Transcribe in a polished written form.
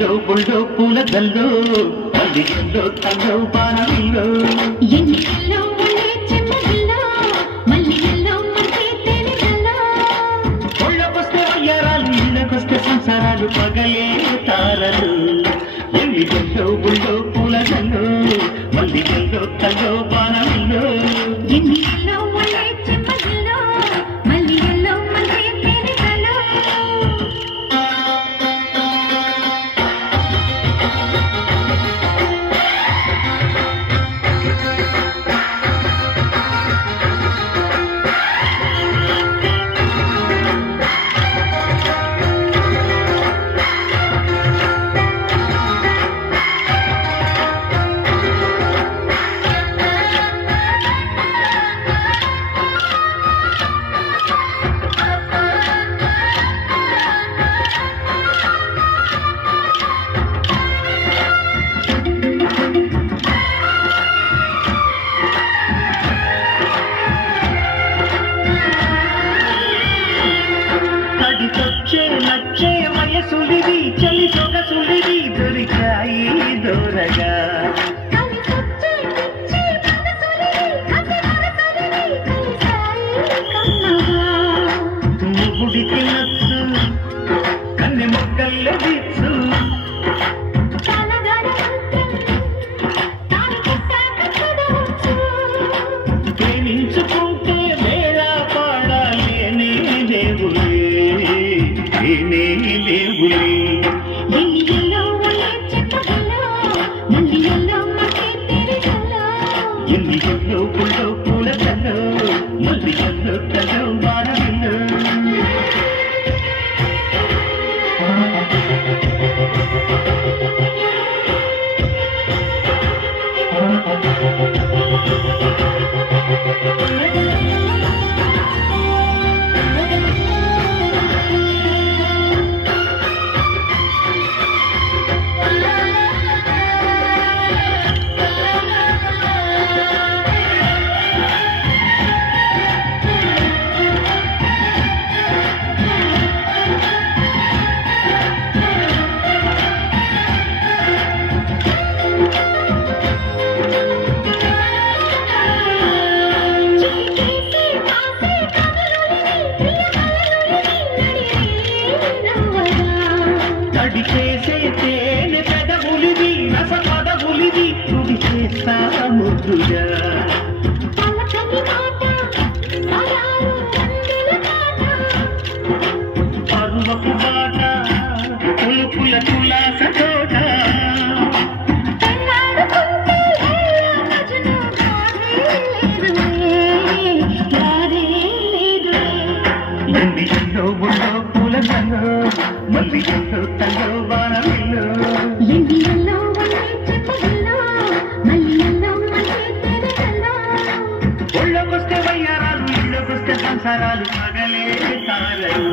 yellow బుల్లో పూల గల్లో మల్లి yellow తల్లో బాణమిల్లో ఎన్నికల్లో ఉండే చెమ్మగిల్లో మల్లి ఎల్లో మంచి తేనెగల్లో ఒళ్ళకొస్తే వయ్యారాలు ఇళ్ళకొస్తే సంసారాలు పగలే తారలు ఎన్నికల్లో బుల్లో పూల గల్లో మల్లి ఎల్లో తల్లో బాణమిల్లో ఎన్నికల్లో ఉండే చెమ్మగిల్లో మల్లి ఎల్లో మంచి తేనెగల్లో నచ్చే వయసులిది చలి సొగసులిది దొరికాయి దూరగా ముగుడికి నచ్చు కన్నె మొక్కల్లో దిచ్చు ప్రేమించుకుంటే వేళ పాడాలేనే దేవులే లేవులే ఎన్నికల్లో ఉండే చెమ్మగిల్లో మల్లి ఎల్లో మంచి తేనెగల్లో ఎన్నికల్లో పుల్లో పూల కల్లో మల్లి ఎల్లో తల్లో బాణమిల్లో తడిచేసే తేనె పెదవులిది రస పదవులిది తుడి చేస్తా ముద్దుగా పరువపు బాట పులుపుల తులాస తోట ఎన్ని ఎన్నో ఉన్నో పూల కల్లో మల్లి ఎన్నో తల్లో బాణమిల్లో ఎన్నికల్లో ఉండే చెమ్మగిల్లో మల్లి ఎల్లో మంచి తేనెగల్లో ఒళ్ళకొస్తే వయ్యారాలు ఇళ్ళకొస్తే సంసారాలు పగలే తారలు